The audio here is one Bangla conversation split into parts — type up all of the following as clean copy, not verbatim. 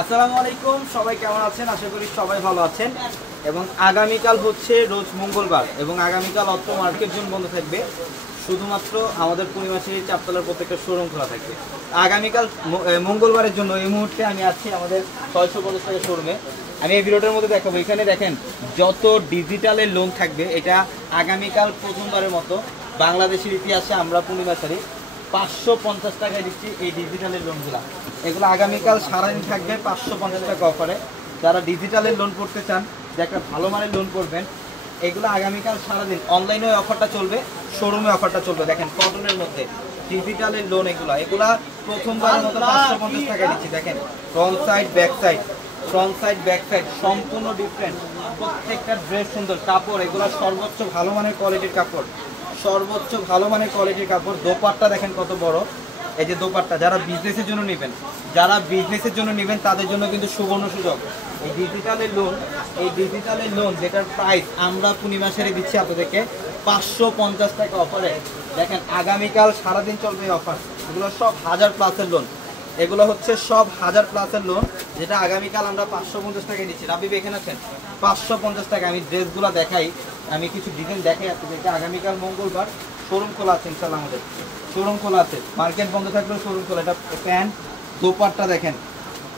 আসসালামু আলাইকুম, সবাই কেমন আছেন? আশা করি সবাই ভালো আছেন। এবং আগামীকাল হচ্ছে রোজ মঙ্গলবার এবং আগামীকাল অত্র মার্কেট জোন বন্ধ থাকবে। শুধুমাত্র আমাদের পূর্ণিমাশারি চাপতলার প্রত্যেকটা শোরুম খোলা থাকবে। আগামীকাল মঙ্গলবারের জন্য এই মুহূর্তে আমি আছি আমাদের 650 টাকা শোরুমে। আমি এই ভিডিওটার মধ্যে দেখাবো, এখানে দেখেন যত ডিজিটালের লোন থাকবে। এটা আগামীকাল প্রথমবারের মতো বাংলাদেশের ইতিহাসে আমরা পূর্ণিমাশারি 550 টাকায় দিচ্ছি এই ডিজিটালের লোনগুলো। এগুলো আগামীকাল সারাদিন থাকবে 550 টাকা অফারে। যারা ডিজিটালের লোন করতে চান, যে একটা ভালো মানের লোন করবেন, এগুলো আগামীকাল সারাদিন অনলাইনে অফারটা চলবে, শোরুমে অফারটা চলবে। দেখেন কটনের মধ্যে ডিজিটালের লোন এগুলা প্রথমবারের মতো 550 টাকায় দিচ্ছি। দেখেন ফ্রন্ট সাইড ব্যাক সাইড সম্পূর্ণ ডিফারেন্ট। প্রত্যেকটা ড্রেস সুন্দর, কাপড় এগুলো সর্বোচ্চ ভালো মানের কোয়ালিটির কাপড়, দোপাট্টা দেখেন কত বড়। এই যে দোপাট্টা যারা বিজনেসের জন্য নেবেন তাদের জন্য কিন্তু সুবর্ণ সুযোগ। এই ডিজিটালের লোন যেটার প্রাইস আমরা পূর্ণিমাশারি দিচ্ছি আপনাদেরকে 550 টাকা অফারে। দেখেন আগামীকাল সারাদিন চলবে এই অফার। এগুলো সব 1000+ লোন, এগুলো হচ্ছে সব 1000+ লোন, যেটা আগামীকাল আমরা 550 টাকায় দিচ্ছি। রাবিব এখানে আছেন, 550 টাকা। আমি ড্রেসগুলো দেখাই, আমি কিছু ডিজাইন দেখাই আপনাদেরকে। আগামীকাল মঙ্গলবার শোরুম খোলা আছে, ইনশাল্লাহ আমাদের শোরুম খোলা আছে। মার্কেট বন্ধ থাকলেও শোরুম খোলা। এটা প্যান্ট দোপাট্টা দেখেন,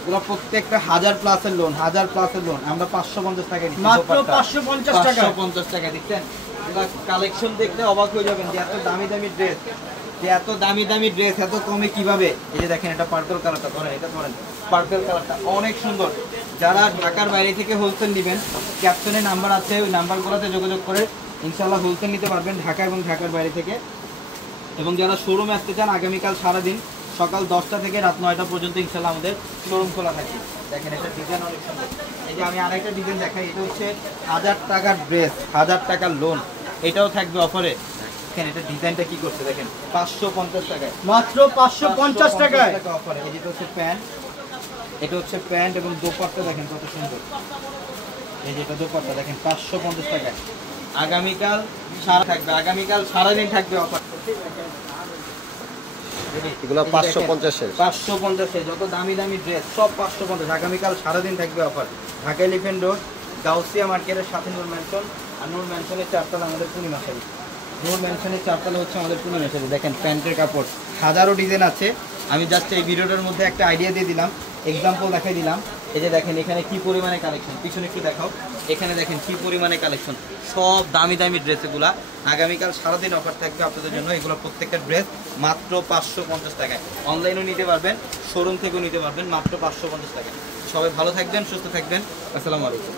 এগুলো প্রত্যেকটা 1000+ লোন, 1000+ লোন। আমরা 550 টাকায় দিচ্ছি, মাত্র 550 টাকা দিচ্ছেন। কালেকশন দেখতে অবাক হয়ে যাবেন যে এত দামি ড্রেস এত কমে কিভাবে। এই যে দেখেন এটা পার্পল কালারটা, পার্পল কালারটা অনেক সুন্দর। যারা ঢাকার বাইরে থেকে হোলসেল নেবেন, ক্যাপশনে নাম্বার আছে, ওই নাম্বারগুলোতে যোগাযোগ করে ইনশাল্লাহ হোলসেল নিতে পারবেন ঢাকা এবং ঢাকার বাইরে থেকে। এবং যারা শোরুমে আসতে চান, আগামীকাল সারাদিন সকাল 10টা থেকে রাত 9টা পর্যন্ত ইনশাল্লাহ আমাদের শোরুম খোলা থাকে। দেখেন এটা ডিজাইন অনেক সুন্দর। এই যে আমি আরেকটা ডিজাইন দেখাই, এটা হচ্ছে 1000 টাকার ড্রেস, 1000 টাকার লোন, এটাও থাকবে অফারে। দেখেন এটা ডিজাইনটা কি করছে, দেখেন 550 টাকায়, মাত্র 550 টাকায় অফারে। এই যেটা হচ্ছে প্যান্ট, এটা হচ্ছে প্যান্ট এবং দোপাট্টা দেখেন কত সুন্দর। এই যে এটা দোপাট্টা দেখেন 550 টাকায়। আগামীকাল সারাদিন থাকবে অফার। এগুলো 550 যত দামি ড্রেস সব 550। আগামীকাল সারাদিন থাকবে offer. Dhaka elephant road Gausia মার্কেটের সাথে নূর ম্যানশন, আর নূর ম্যানশনের 4তলা আমাদের পূর্ণিমাশারি। হচ্ছে আমাদের পূর্ণিমাশারি। দেখেন প্যান্টের কাপড়, হাজারো ডিজাইন আছে। আমি জাস্ট এই ভিডিওটার মধ্যে একটা আইডিয়া দিয়ে দিলাম, এক্সাম্পল দেখাই দিলাম। এই যে দেখেন এখানে কি পরিমাণে কালেকশন, পিছনে একটু দেখাও। এখানে দেখেন কি পরিমাণে কালেকশন, সব দামি ড্রেস। এগুলা আগামীকাল সারাদিন অফার থাকবে আপনাদের জন্য। এগুলো প্রত্যেকটা ড্রেস মাত্র 550 টাকায়। অনলাইনেও নিতে পারবেন, শোরুম থেকেও নিতে পারবেন, মাত্র 550 টাকায়। সবাই ভালো থাকবেন, সুস্থ থাকবেন। আসসালামু আলাইকুম।